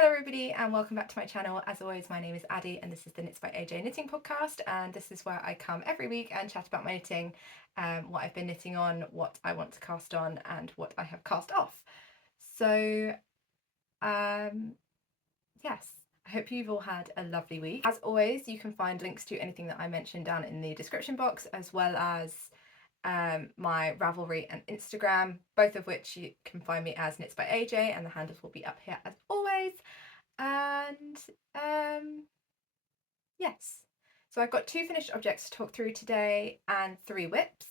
Hello everybody and welcome back to my channel. As always, my name is Addie and this is the Knits by AJ knitting podcast, and this is where I come every week and chat about my knitting, what I've been knitting on, what I want to cast on and what I have cast off. So yes, I hope you've all had a lovely week. As always, you can find links to anything that I mentioned down in the description box, as well as my Ravelry and Instagram, both of which you can find me as Knits by AJ, and the handles will be up here as always. And yes, so I've got 2 finished objects to talk through today and 3 whips,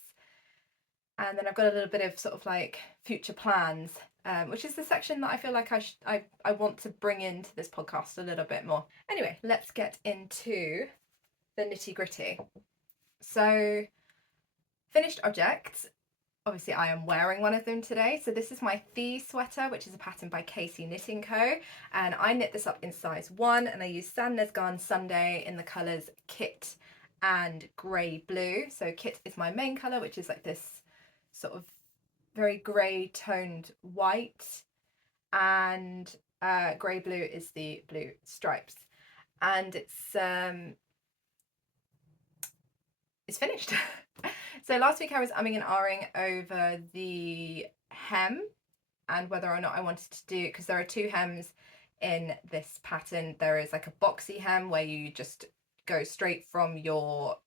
and then I've got a little bit of sort of like future plans, which is the section that I feel like I want to bring into this podcast a little bit more. Anyway, let's get into the nitty gritty. So finished objects, obviously I am wearing one of them today. So this is my Thi Sweater, which is a pattern by Casey Knitting Co. And I knit this up in size 1, and I use Sandnes Garn Sunday in the colours Kit and Grey Blue. So Kit is my main colour, which is like this sort of very grey toned white, and Grey Blue is the blue stripes. And it's finished. So last week I was umming and ahhing over the hem and whether or not I wanted to do, because there are 2 hems in this pattern. There is like a boxy hem where you just go straight from your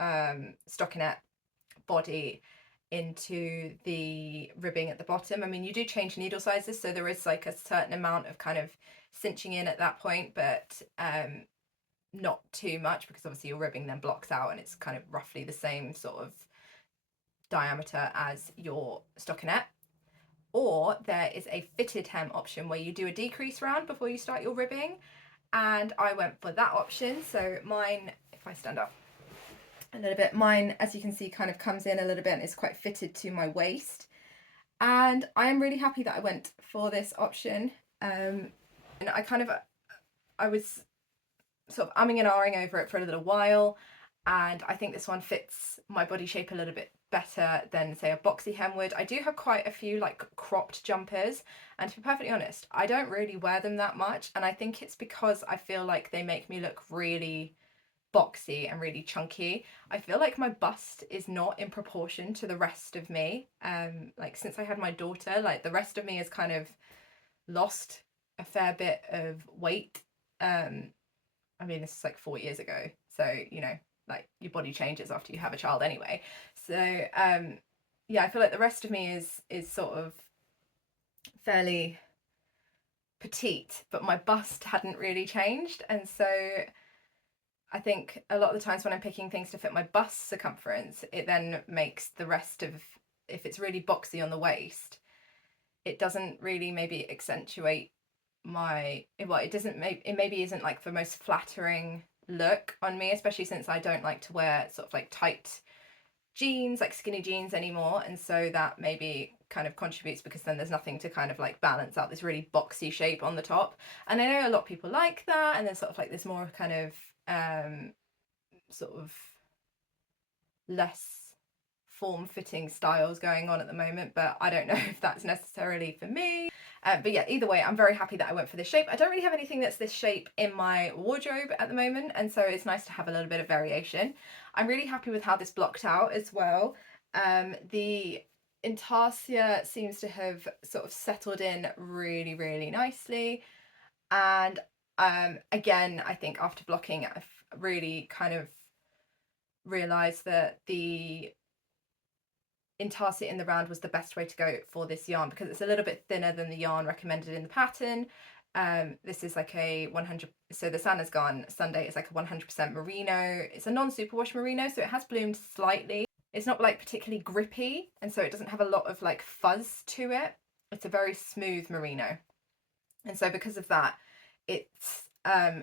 stockinette body into the ribbing at the bottom. I mean, you do change needle sizes, so there is like a certain amount of kind of cinching in at that point, but not too much, because obviously your ribbing then blocks out and it's kind of roughly the same sort of diameter as your stockinette. Or there is a fitted hem option where you do a decrease round before you start your ribbing, and I went for that option. So mine, if I stand up a little bit, mine, as you can see, kind of comes in a little bit and is quite fitted to my waist, and I am really happy that I went for this option. And I was sort of umming and ahhing over it for a little while, and I think this one fits my body shape a little bit better than say a boxy hem would. I do have quite a few like cropped jumpers, and to be perfectly honest, I don't really wear them that much, and I think it's because I feel like they make me look really boxy and really chunky. I feel like my bust is not in proportion to the rest of me. Like since I had my daughter, like the rest of me has kind of lost a fair bit of weight. I mean, this is like 4 years ago, so you know, like your body changes after you have a child anyway. So yeah, I feel like the rest of me is sort of fairly petite, but my bust hadn't really changed, and so I think a lot of the times when I'm picking things to fit my bust circumference, it then makes the rest of, if it's really boxy on the waist, it doesn't really maybe accentuate my, well, it maybe isn't like the most flattering look on me, especially since I don't like to wear sort of like tight jeans, like skinny jeans anymore, and so that maybe kind of contributes, because then there's nothing to kind of like balance out this really boxy shape on the top. And I know a lot of people like that, and there's sort of like this more kind of sort of less form-fitting styles going on at the moment, but I don't know if that's necessarily for me. But yeah, either way, I'm very happy that I went for this shape. I don't really have anything that's this shape in my wardrobe at the moment, and so it's nice to have a little bit of variation. I'm really happy with how this blocked out as well. The intarsia seems to have sort of settled in really, really nicely, and again, I think after blocking, I've really kind of realised that the intarsia in the round was the best way to go for this yarn, because it's a little bit thinner than the yarn recommended in the pattern. This is like a 100, so the Sandnes Garn Sunday is like a 100% merino. It's a non-superwash merino, so it has bloomed slightly. It's not like particularly grippy, and so it doesn't have a lot of like fuzz to it. It's a very smooth merino, and so because of that, it's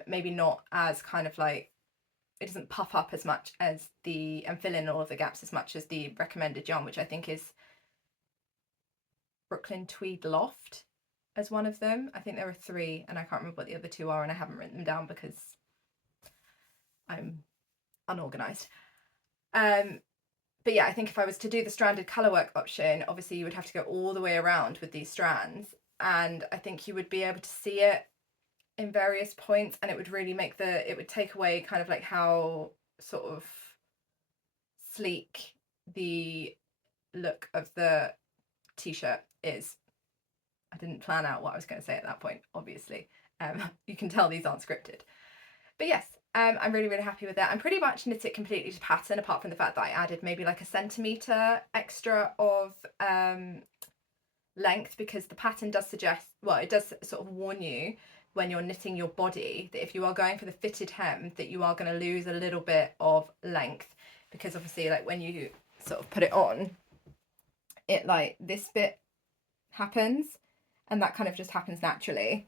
maybe not as kind of like, it doesn't puff up as much as the, and fill in all of the gaps as much as the recommended yarn, which I think is Brooklyn Tweed Loft as one of them. I think there are 3, and I can't remember what the other 2 are, and I haven't written them down because I'm unorganised. But yeah, I think if I was to do the stranded colourwork option, obviously you would have to go all the way around with these strands, and I think you would be able to see it in various points, and it would really make it would take away kind of like how sort of sleek the look of the t-shirt is. I didn't plan out what I was going to say at that point, obviously. You can tell these aren't scripted. But yes, I'm really, really happy with that. I'm pretty much knit it completely to pattern, apart from the fact that I added maybe like a centimetre extra of length, because the pattern does suggest, well, it does sort of warn you when you're knitting your body that if you are going for the fitted hem, that you are going to lose a little bit of length, because obviously like when you sort of put it on, it like this bit happens, and that kind of just happens naturally.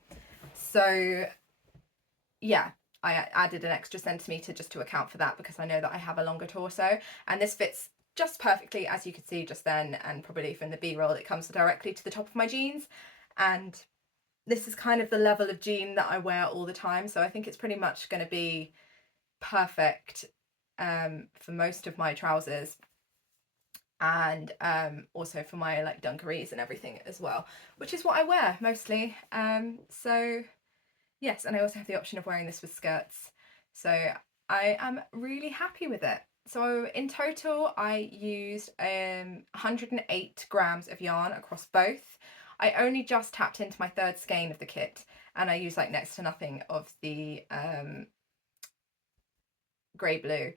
So yeah, I added an extra centimetre just to account for that, because I know that I have a longer torso, and this fits just perfectly, as you could see just then, and probably from the B-roll, it comes directly to the top of my jeans, and this is kind of the level of jean that I wear all the time, so I think it's pretty much going to be perfect for most of my trousers, and also for my like dungarees and everything as well, which is what I wear mostly. So yes, and I also have the option of wearing this with skirts, so I am really happy with it. So in total I used 108 grams of yarn across both. I only just tapped into my third skein of the kit, and I used like next to nothing of the grey blue.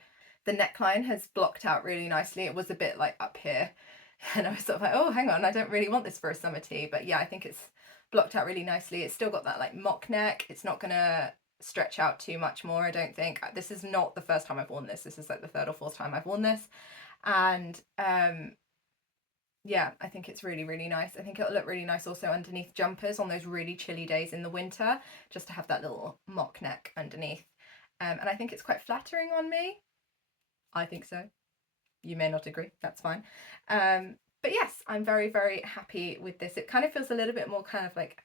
The neckline has blocked out really nicely. It was a bit like up here, and I was sort of like, oh, hang on, I don't really want this for a summer tee. But yeah, I think it's blocked out really nicely. It's still got that like mock neck. It's not gonna stretch out too much more, I don't think. This is not the first time I've worn this. This is like the third or fourth time I've worn this. And yeah, I think it's really, really nice. I think it'll look really nice also underneath jumpers on those really chilly days in the winter, just to have that little mock neck underneath. And I think it's quite flattering on me. I think so. You may not agree, that's fine. But yes, I'm very, very happy with this. It kind of feels a little bit more kind of like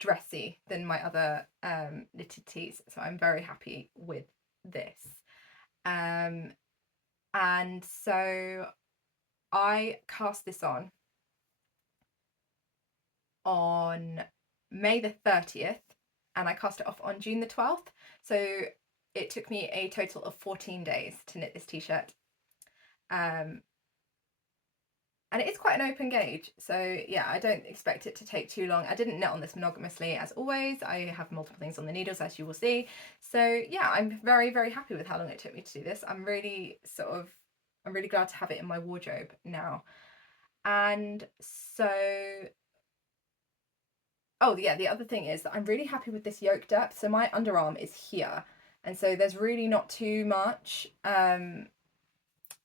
dressy than my other knitted tees, so I'm very happy with this. And so I cast this on May the 30th, and I cast it off on June the 12th. So it took me a total of 14 days to knit this t-shirt. And it is quite an open gauge, so yeah, I don't expect it to take too long. I didn't knit on this monogamously, as always. I have multiple things on the needles, as you will see. So yeah, I'm very, very happy with how long it took me to do this. I'm really glad to have it in my wardrobe now. And so, oh yeah, the other thing is that I'm really happy with this yoke depth. So my underarm is here, and so there's really not too much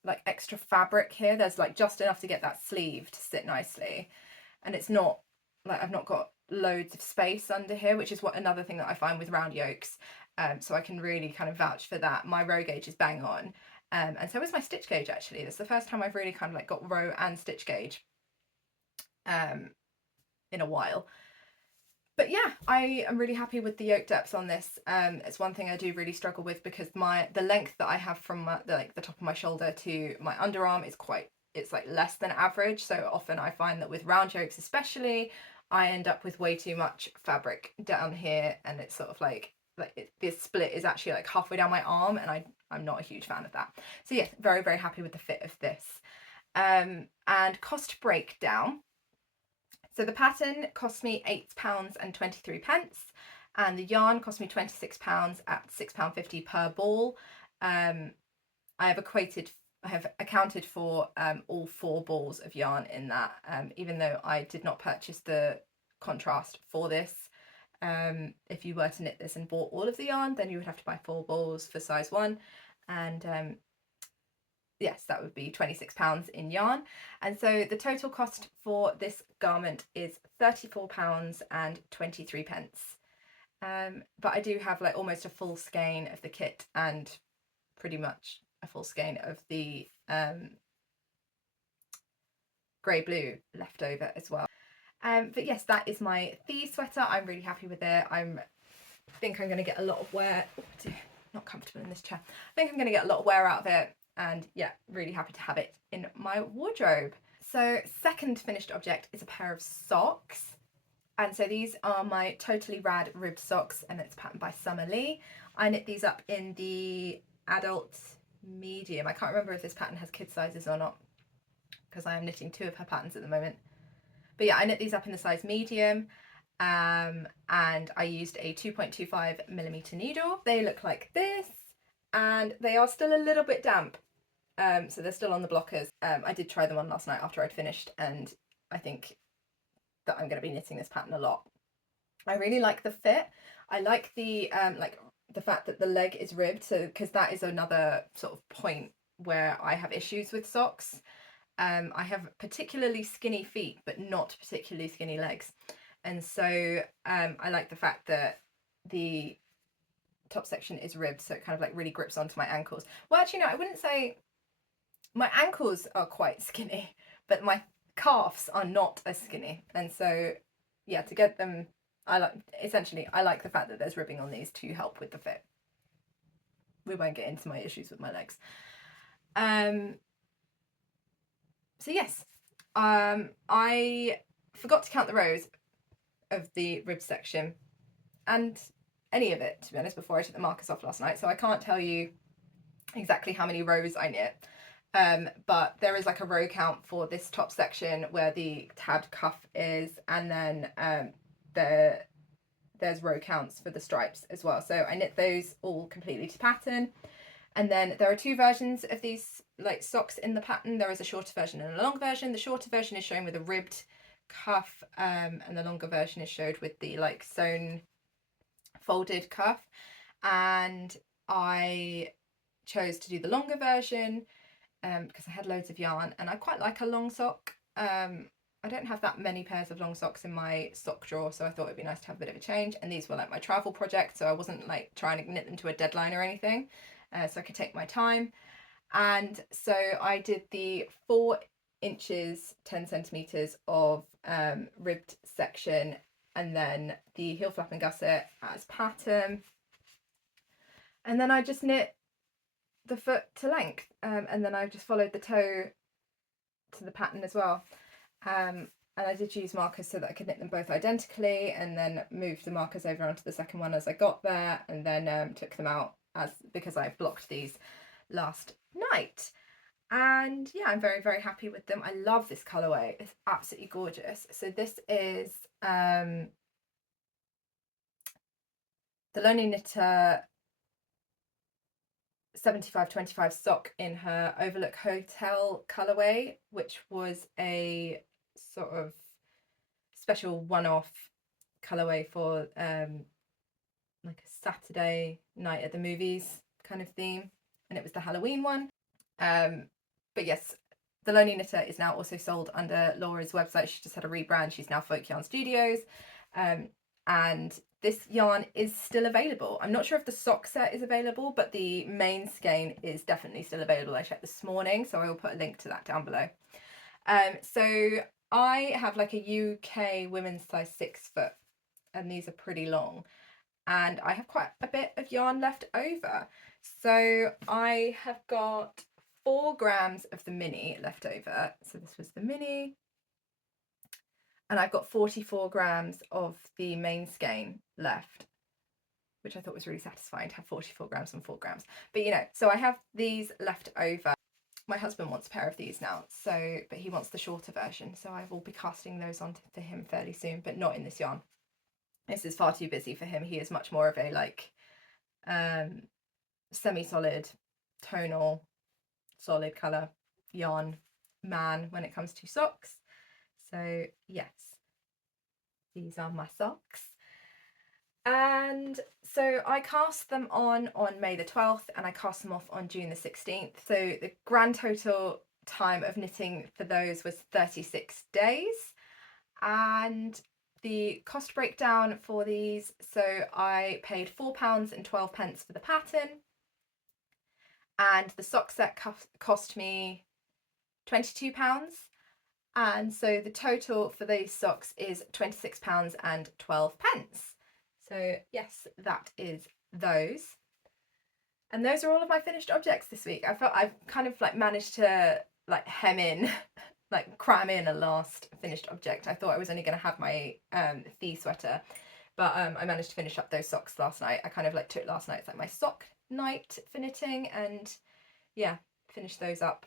like extra fabric here. There's like just enough to get that sleeve to sit nicely, and it's not like I've not got loads of space under here, which is what another thing that I find with round yokes. So I can really kind of vouch for that. My row gauge is bang on, and so is my stitch gauge. Actually, it's the first time I've really kind of like got row and stitch gauge in a while. But yeah, I am really happy with the yoke depth on this. It's one thing I do really struggle with, because the length that I have from the top of my shoulder to my underarm is it's like less than average. So often I find that with round yokes especially, I end up with way too much fabric down here, and it's sort of like this split is actually like halfway down my arm, and I'm not a huge fan of that. So yeah, very, very happy with the fit of this. And cost breakdown. So the pattern cost me £8.23, and the yarn cost me £26 at £6.50 per ball. I have accounted for all 4 balls of yarn in that, even though I did not purchase the contrast for this. If you were to knit this and bought all of the yarn, then you would have to buy 4 balls for size 1, and yes, that would be £26 in yarn. And so the total cost for this garment is £34.23. But I do have like almost a full skein of the kit, and pretty much a full skein of the grey blue left over as well. But yes, that is my Thi sweater. I'm really happy with it. I think I'm going to get a lot of wear. Oh dear, not comfortable in this chair. I think I'm going to get a lot of wear out of it. And yeah, really happy to have it in my wardrobe. So second finished object is a pair of socks. And so these are my Totally Rad ribbed socks, and it's patterned by Summer Lee. I knit these up in the adult medium. I can't remember if this pattern has kid sizes or not, because I am knitting 2 of her patterns at the moment. But yeah, I knit these up in the size medium, and I used a 2.25mm needle. They look like this, and they are still a little bit damp. So they're still on the blockers. I did try them on last night after I'd finished, and I think that I'm going to be knitting this pattern a lot. I really like the fit. I like the fact that the leg is ribbed, so because that is another sort of point where I have issues with socks. I have particularly skinny feet, but not particularly skinny legs, and so I like the fact that the top section is ribbed, so it kind of like really grips onto my ankles. Well, actually, no, I wouldn't say my ankles are quite skinny, but my calves are not as skinny, and so yeah, to get them, I like the fact that there's ribbing on these to help with the fit. We won't get into my issues with my legs. So yes, I forgot to count the rows of the rib section and any of it, to be honest, before I took the markers off last night, so I can't tell you exactly how many rows I knit. But there is like a row count for this top section where the tabbed cuff is, and then there's row counts for the stripes as well. So I knit those all completely to pattern. And then there are 2 versions of these like socks in the pattern. There is a shorter version and a longer version. The shorter version is shown with a ribbed cuff, and the longer version is showed with the like sewn folded cuff. And I chose to do the longer version because I had loads of yarn, and I quite like a long sock. I don't have that many pairs of long socks in my sock drawer, so I thought it'd be nice to have a bit of a change. And these were like my travel project, so I wasn't like trying to knit them to a deadline or anything, so I could take my time. And so I did the 4 inches 10 centimeters of ribbed section, and then the heel flap and gusset as pattern, and then I just knit the foot to length, and then I've just followed the toe to the pattern as well. And I did use markers so that I could knit them both identically, and then moved the markers over onto the second one as I got there, and then took them out because I blocked these last night. And yeah, I'm very, very happy with them. I love this colourway. It's absolutely gorgeous. So this is the Lonely Knitter 75-25 sock in her Overlook Hotel colourway, which was a sort of special one-off colourway for like a Saturday night at the movies kind of theme, and it was the Halloween one. But yes, the Lonely Knitter is now also sold under Laura's website. She just had a rebrand. She's now Folk Yarn Studios, and this yarn is still available. I'm not sure if the sock set is available, but the main skein is definitely still available. I checked this morning, so I will put a link to that down below. So I have like a UK women's size 6 foot, and these are pretty long, and I have quite a bit of yarn left over. So I have got 4 grams of the mini left over. So this was the mini, and I've got 44 grams of the main skein left, which I thought was really satisfying to have 44 grams and 4 grams. But you know, so I have these left over. My husband wants a pair of these now, so but he wants the shorter version, so I will be casting those on for him fairly soon, but not in this yarn. This is far too busy for him. He is much more of a like semi-solid, tonal, solid colour yarn man when it comes to socks. So yes, these are my socks. And so I cast them on May the 12th, and I cast them off on June the 16th. So the grand total time of knitting for those was 36 days. And the cost breakdown for these, so I paid £4.12 for the pattern, and the sock set cost me £22. And so the total for these socks is £26.12. So yes, that is those. And those are all of my finished objects this week. I felt I've kind of like managed to like hem in like cram in a last finished object. I thought I was only going to have my Thi Sweater, but I managed to finish up those socks last night. I kind of like took last night as like my sock night for knitting, and yeah, finished those up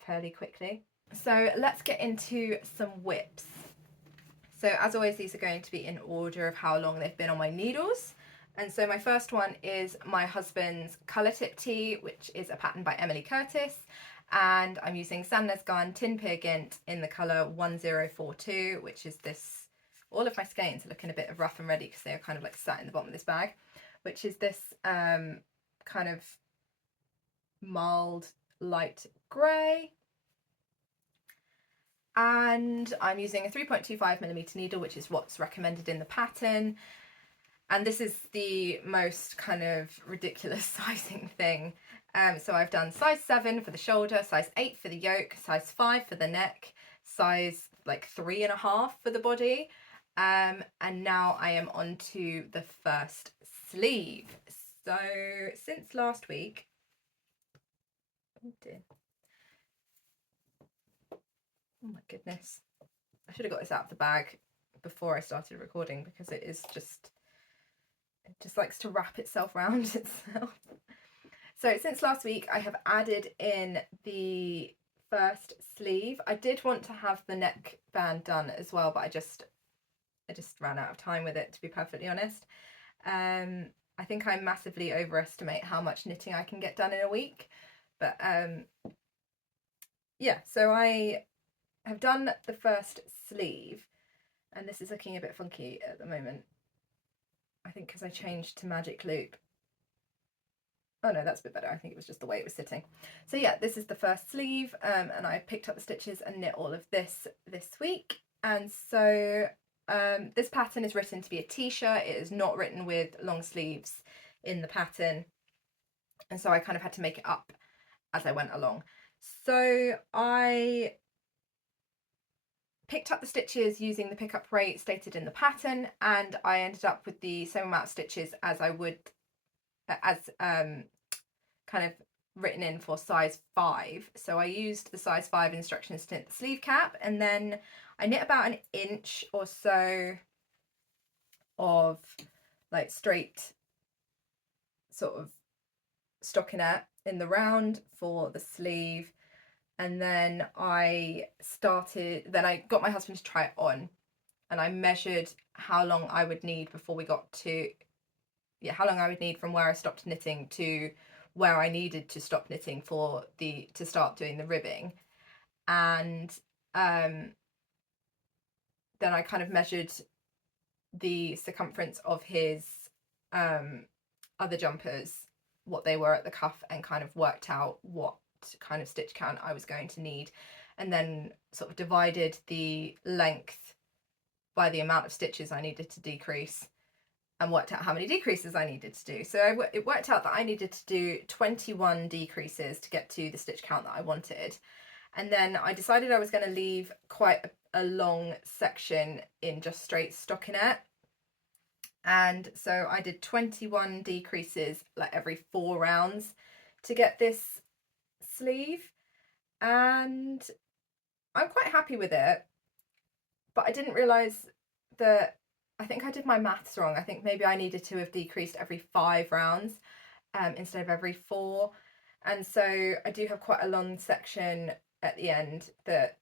fairly quickly. So let's get into some whips. So as always, these are going to be in order of how long they've been on my needles. And so my first one is my husband's colour tip tee, which is a pattern by Emily Curtis. And I'm using Sandnes Garn Tin Peer Gint in the colour 1042, which is this, all of my skeins are looking a bit of rough and ready because they are kind of like sat in the bottom of this bag, which is this kind of mild light grey. And I'm using a 3.25mm needle, which is what's recommended in the pattern. And this is the most kind of ridiculous sizing thing. So I've done size 7 for the shoulder, size 8 for the yoke, size 5 for the neck, size like 3.5 for the body. And now I am on to the first sleeve. So since last week, oh dear. Oh my goodness. I should have got this out of the bag before I started recording because it just likes to wrap itself around itself. So since last week I have added in the first sleeve. I did want to have the neckband done as well, but I just ran out of time with it, to be perfectly honest. I think I massively overestimate how much knitting I can get done in a week. But yeah, so I have done the first sleeve, and this is looking a bit funky at the moment. I think because I changed to magic loop. Oh no, that's a bit better. I think it was just the way it was sitting. So yeah, this is the first sleeve, and I picked up the stitches and knit all of this week. And so this pattern is written to be a t-shirt. It is not written with long sleeves in the pattern, and so I kind of had to make it up as I went along. So I picked up the stitches using the pickup rate stated in the pattern, and I ended up with the same amount of stitches as I would as kind of written in for size 5. So I used the size 5 instructions to knit the sleeve cap, and then I knit about an inch or so of like straight sort of stockinette in the round for the sleeve. And then I got my husband to try it on, and I measured how long I would need before we got to, how long I would need from where I stopped knitting to where I needed to stop knitting to start doing the ribbing. And then I kind of measured the circumference of his other jumpers, what they were at the cuff, and kind of worked out what kind of stitch count I was going to need, and then sort of divided the length by the amount of stitches I needed to decrease, and worked out how many decreases I needed to do. So it worked out that I needed to do 21 decreases to get to the stitch count that I wanted. And then I decided I was going to leave quite a long section in just straight stockinette. And so I did 21 decreases like every 4 rounds to get this sleeve, and I'm quite happy with it. But I didn't realise that, I think I did my maths wrong. I think maybe I needed to have decreased every 5 rounds instead of every 4. And so I do have quite a long section at the end that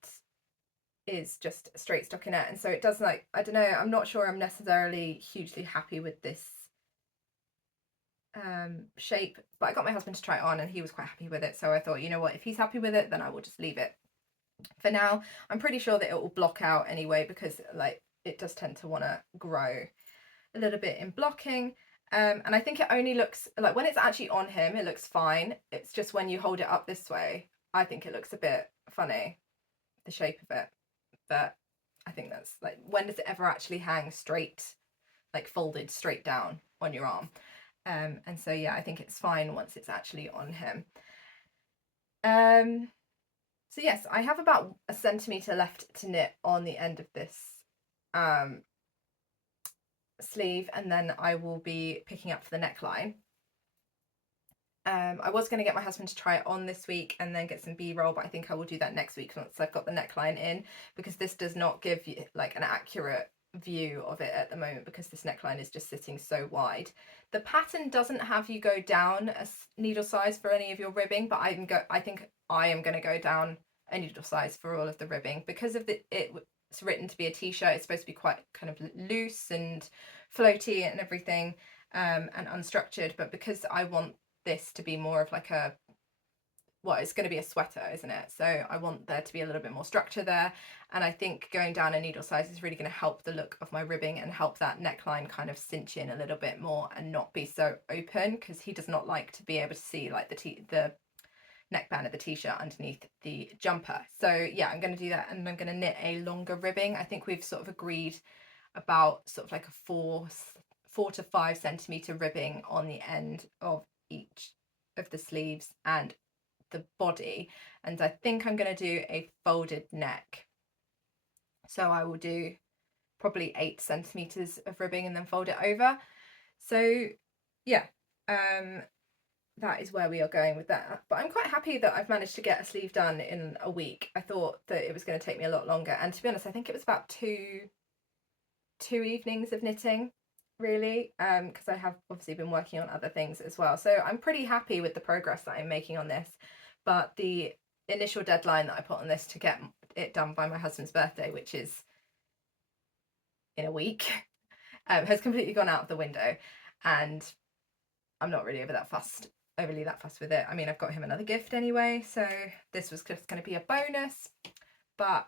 is just straight stockinette, and so it does, like, I don't know, I'm not sure I'm necessarily hugely happy with this shape, but I got my husband to try it on and he was quite happy with it, so I thought, you know what, if he's happy with it then I will just leave it for now. I'm pretty sure that it will block out anyway, because like it does tend to want to grow a little bit in blocking. And I think it only looks like, when it's actually on him it looks fine, it's just when you hold it up this way I think it looks a bit funny, the shape of it. But I think that's like, when does it ever actually hang straight, like folded straight down on your arm? And so yeah, I think it's fine once it's actually on him. So yes, I have about a centimetre left to knit on the end of this sleeve, and then I will be picking up for the neckline. I was going to get my husband to try it on this week and then get some B-roll, but I think I will do that next week once I've got the neckline in, because this does not give you like an accurate view of it at the moment, because this neckline is just sitting so wide. The pattern doesn't have you go down a needle size for any of your ribbing, but I think I am going to go down a needle size for all of the ribbing, because of it's written to be a t-shirt. It's supposed to be quite kind of loose and floaty and everything, and unstructured, but because I want this to be more of like a, well, it's going to be a sweater, isn't it? So I want there to be a little bit more structure there, and I think going down a needle size is really going to help the look of my ribbing and help that neckline kind of cinch in a little bit more and not be so open, because he does not like to be able to see like the neckband of the t-shirt underneath the jumper. So yeah, I'm going to do that, and I'm going to knit a longer ribbing. I think we've sort of agreed about sort of like a 4 to 5 centimeter ribbing on the end of each of the sleeves and the body, and I think I'm going to do a folded neck. So I will do probably 8 centimeters of ribbing and then fold it over. So yeah, that is where we are going with that. But I'm quite happy that I've managed to get a sleeve done in a week. I thought that it was going to take me a lot longer, and to be honest, I think it was about two evenings of knitting, really, because I have obviously been working on other things as well. So I'm pretty happy with the progress that I'm making on this, but the initial deadline that I put on this to get it done by my husband's birthday, which is in a week, has completely gone out of the window, and I'm not really overly that fussed with it. I mean, I've got him another gift anyway, so this was just going to be a bonus. But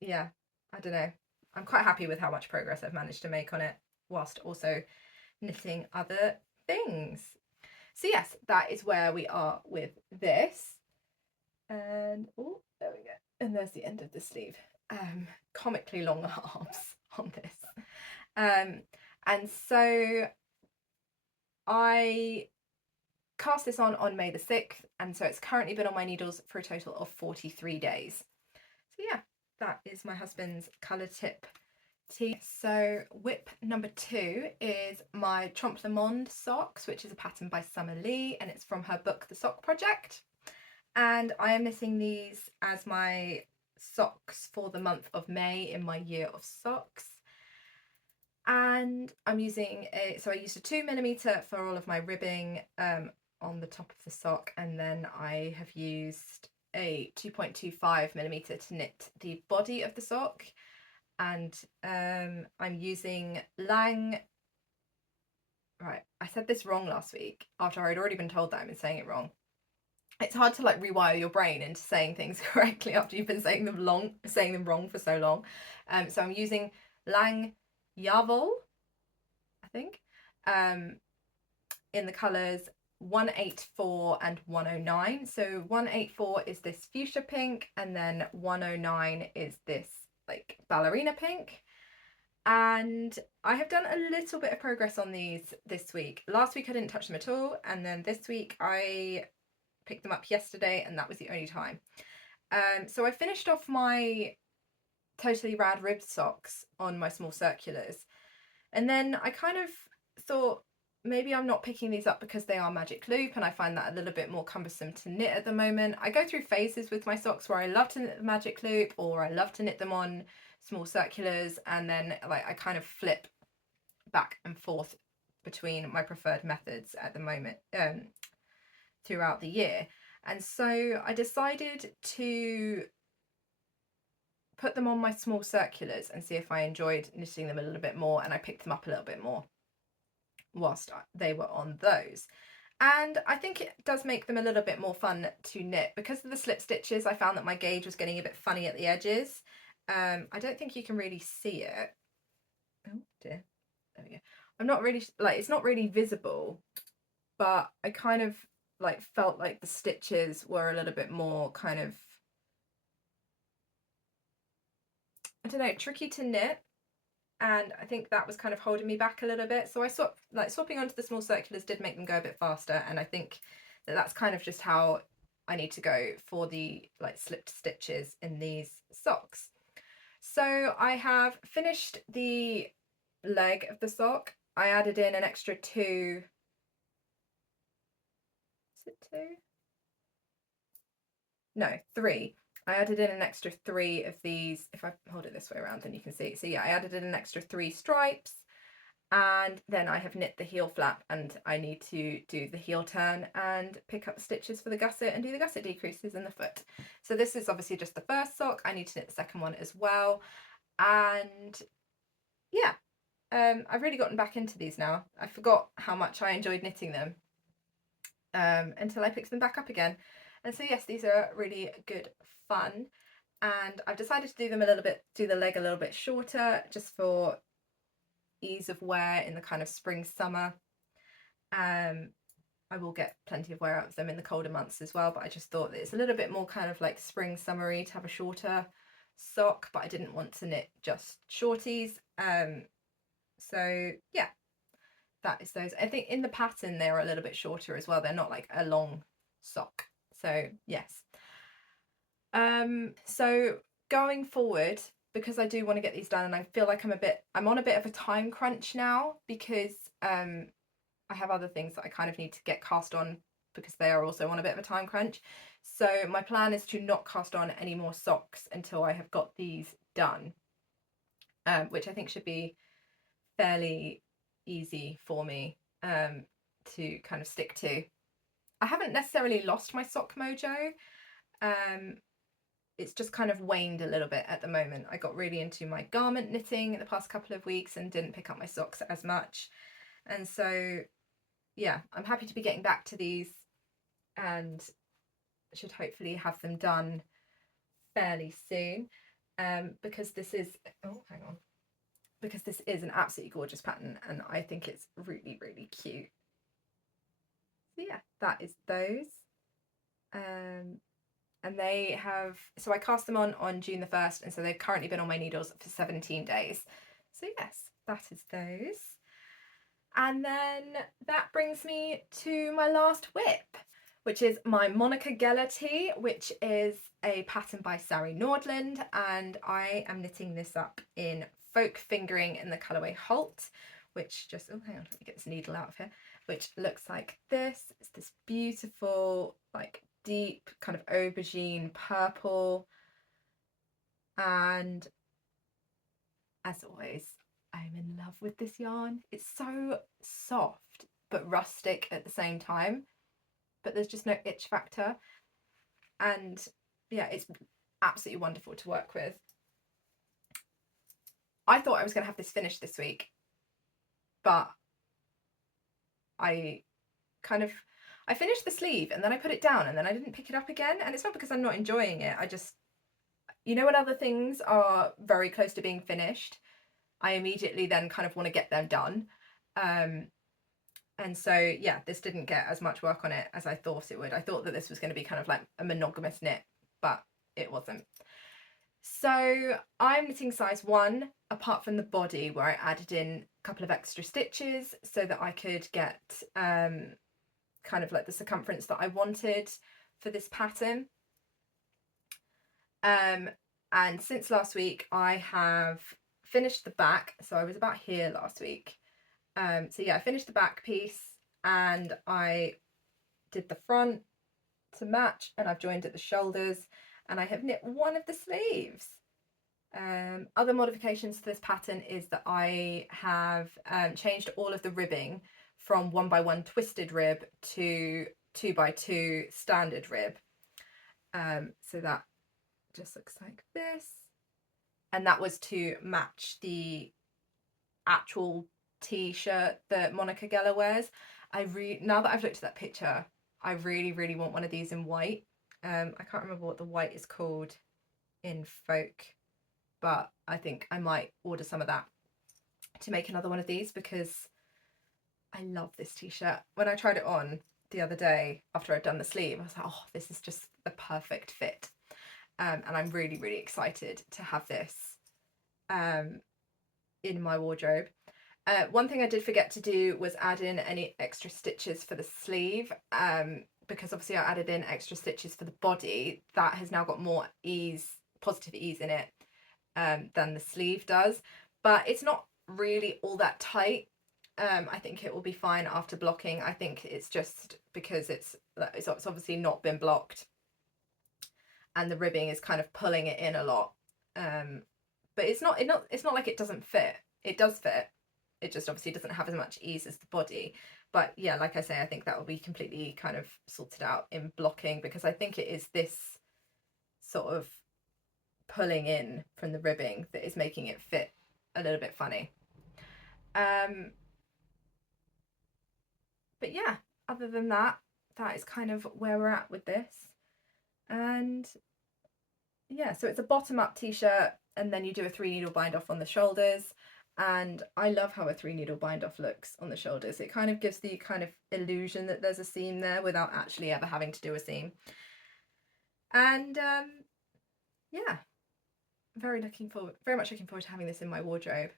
yeah, I don't know, I'm quite happy with how much progress I've managed to make on it, whilst also knitting other things. So yes, that is where we are with this. And oh, there we go. And there's the end of the sleeve. Comically long arms on this. And so I cast this on May the 6th, and so it's currently been on my needles for a total of 43 days. So yeah, that is my husband's colour tip tee. So whip number 2 is my Trompe Monde socks, which is a pattern by Summer Lee, and it's from her book The Sock Project. And I am knitting these as my socks for the month of May in my year of socks. And I'm using I used a 2mm for all of my ribbing on the top of the sock, and then I have used a 2.25mm to knit the body of the sock. And I'm using Lang. Right, I said this wrong last week after I'd already been told that I've been saying it wrong. It's hard to like rewire your brain into saying things correctly after you've been saying them wrong for so long. So I'm using Lang Yavel, I think, in the colours 184 and 109. So 184 is this fuchsia pink, and then 109 is this like ballerina pink. And I have done a little bit of progress on these this week. Last week I didn't touch them at all, and then this week I picked them up yesterday, and that was the only time. So I finished off my Totally Rad ribbed socks on my small circulars, and then I kind of thought maybe I'm not picking these up because they are magic loop, and I find that a little bit more cumbersome to knit at the moment. I go through phases with my socks where I love to knit the magic loop, or I love to knit them on small circulars, and then like I kind of flip back and forth between my preferred methods at the moment, throughout the year. And so I decided to put them on my small circulars and see if I enjoyed knitting them a little bit more, and I picked them up a little bit more whilst they were on those. And I think it does make them a little bit more fun to knit. Because of the slip stitches, I found that my gauge was getting a bit funny at the edges. I don't think you can really see it. Oh dear, there we go. I'm not really, like, it's not really visible, but I kind of like felt like the stitches were a little bit more kind of, I don't know, tricky to knit, and I think that was kind of holding me back a little bit. So I swapping onto the small circulars did make them go a bit faster, and I think that that's kind of just how I need to go for the like slipped stitches in these socks. So I have finished the leg of the sock. I added in an extra 2 Is it 2? No, 3. I added in an extra 3 of these. If I hold it this way around, then you can see. So yeah, I added in an extra 3 stripes, and then I have knit the heel flap, and I need to do the heel turn and pick up stitches for the gusset and do the gusset decreases in the foot. So this is obviously just the first sock. I need to knit the second one as well. And yeah, I've really gotten back into these now. I forgot how much I enjoyed knitting them until I picked them back up again. And so yes, these are really good fun. And I've decided to do them a little bit, do the leg a little bit shorter, just for ease of wear in the kind of spring summer. I will get plenty of wear out of them in the colder months as well, but I just thought that it's a little bit more kind of like spring summery to have a shorter sock, but I didn't want to knit just shorties. So yeah, that is those. I think in the pattern they're a little bit shorter as well. They're not like a long sock. So yes. So going forward, because I do want to get these done, and I feel like I'm on a bit of a time crunch now, because I have other things that I kind of need to get cast on, because they are also on a bit of a time crunch. So my plan is to not cast on any more socks until I have got these done, which I think should be fairly easy for me to kind of stick to. I haven't necessarily lost my sock mojo. It's just kind of waned a little bit at the moment. I got really into my garment knitting in the past couple of weeks and didn't pick up my socks as much. And so yeah, I'm happy to be getting back to these, and should hopefully have them done fairly soon, because this is, oh hang on, because this is an absolutely gorgeous pattern and I think it's really, really cute. So yeah, that is those. And they have, so I cast them on June the 1st, and so they've currently been on my needles for 17 days. So yes, that is those. And then that brings me to my last whip, which is my Monica Geller tee, which is a pattern by Sari Nordlund, and I am knitting this up in Folk Fingering in the colourway Holt, which just, oh hang on, let me get this needle out of here, which looks like this. It's this beautiful, like deep kind of aubergine purple, and as always, I'm in love with this yarn. It's so soft but rustic at the same time, but there's just no itch factor, and yeah, it's absolutely wonderful to work with. I thought I was going to have this finished this week, but I finished the sleeve and then I put it down and then I didn't pick it up again, and it's not because I'm not enjoying it. I just, you know, when other things are very close to being finished, I immediately then kind of want to get them done. And so yeah, this didn't get as much work on it as I thought it would. I thought that this was going to be kind of like a monogamous knit, but it wasn't. So I'm knitting size 1, apart from the body where I added in a couple of extra stitches so that I could get kind of like the circumference that I wanted for this pattern. And since last week I have finished the back, so I was about here last week. So yeah, I finished the back piece and I did the front to match, and I've joined at the shoulders, and I have knit one of the sleeves. Other modifications to this pattern is that I have changed all of the ribbing from 1x1 twisted rib to 2x2 standard rib. So that just looks like this, and that was to match the actual t-shirt that Monica Geller wears. Now that I've looked at that picture, I really, really want one of these in white. I can't remember what the white is called in Folk, but I think I might order some of that to make another one of these, because I love this t-shirt. When I tried it on the other day after I'd done the sleeve, I was like, oh, this is just the perfect fit. And I'm really, really excited to have this in my wardrobe. One thing I did forget to do was add in any extra stitches for the sleeve, because obviously I added in extra stitches for the body. That has now got more ease, positive ease in it than the sleeve does, but it's not really all that tight. I think it will be fine after blocking. I think it's just because it's obviously not been blocked, and the ribbing is kind of pulling it in a lot. But it's not like it doesn't fit. It does fit. It just obviously doesn't have as much ease as the body. But yeah, like I say, I think that will be completely kind of sorted out in blocking, because I think it is this sort of pulling in from the ribbing that is making it fit a little bit funny. But yeah, other than that, that is kind of where we're at with this. And yeah, so it's a bottom up t-shirt, and then you do a 3 needle bind off on the shoulders. And I love how a 3 needle bind off looks on the shoulders. It kind of gives the kind of illusion that there's a seam there without actually ever having to do a seam. And yeah, very much looking forward to having this in my wardrobe.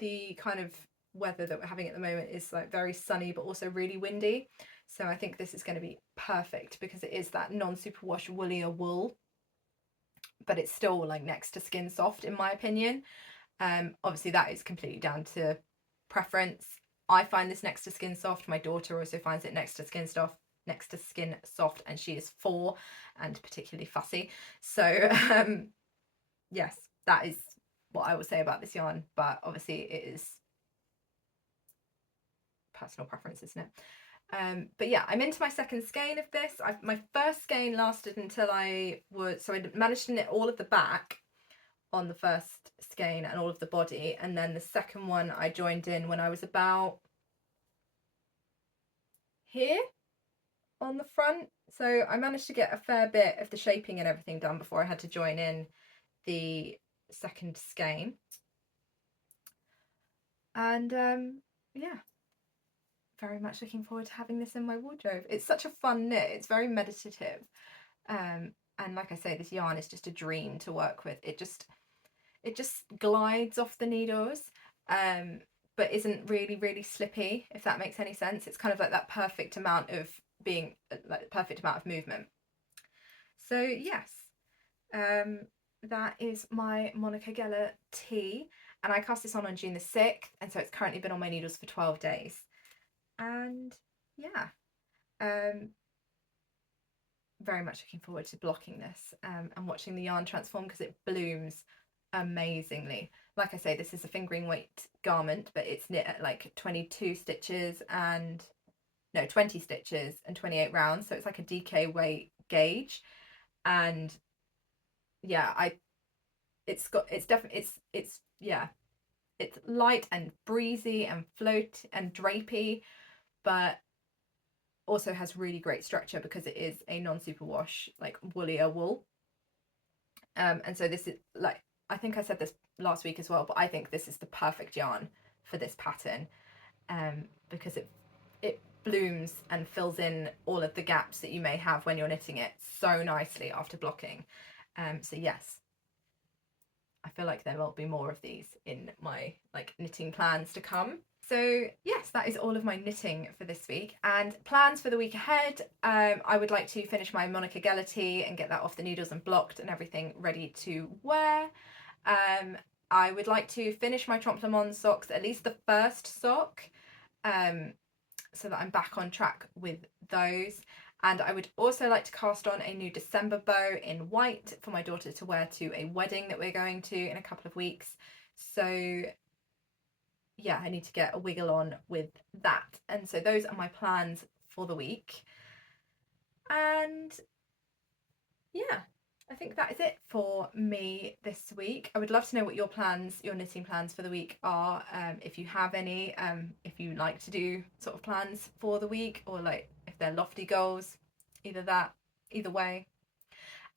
The kind of weather that we're having at the moment is like very sunny but also really windy, so I think this is going to be perfect because it is that non-superwash woollier wool, but it's still like next to skin soft in my opinion. Obviously that is completely down to preference. I find this next to skin soft. My daughter also finds it next to skin soft, and she is 4 and particularly fussy, so yes, that is what I will say about this yarn, but obviously it is personal preference, isn't it? But yeah, I'm into my second skein of this. My first skein lasted until I managed to knit all of the back on the first skein and all of the body, and then the second one I joined in when I was about here on the front. So I managed to get a fair bit of the shaping and everything done before I had to join in the second skein. And yeah, very much looking forward to having this in my wardrobe. It's such a fun knit. It's very meditative. And like I say, this yarn is just a dream to work with. It just glides off the needles, but isn't really slippy, if that makes any sense. It's kind of like that perfect amount of being, like the perfect amount of movement. So yes, that is my Monica Geller tee, and I cast this on June the 6th, and so it's currently been on my needles for 12 days. And yeah, very much looking forward to blocking this and watching the yarn transform, because it blooms amazingly. Like I say, this is a fingering weight garment, but it's knit at like 20 stitches and 28 rounds, so it's like a DK weight gauge. And yeah, it's light and breezy and float and drapey, but also has really great structure because it is a non-superwash, like woollier wool. And so this is, like, I think I said this last week as well, but I think this is the perfect yarn for this pattern, because it blooms and fills in all of the gaps that you may have when you're knitting it so nicely after blocking. So yes, I feel like there will be more of these in my like knitting plans to come. So yes, that is all of my knitting for this week, and plans for the week ahead. I would like to finish my Monica Geller tee and get that off the needles and blocked and everything ready to wear. I would like to finish my Trompe Monde socks, at least the first sock, so that I'm back on track with those. And I would also like to cast on a new December bow in white for my daughter to wear to a wedding that we're going to in a couple of weeks. So yeah, I need to get a wiggle on with that. And so those are my plans for the week. And yeah, I think that is it for me this week. I would love to know what your knitting plans for the week are. If you have any, if you like to do sort of plans for the week, or like if they're lofty goals, either way.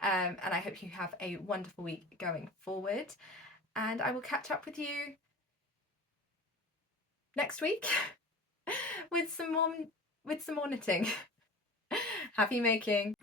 And I hope you have a wonderful week going forward. And I will catch up with you next week with some more knitting. Happy making.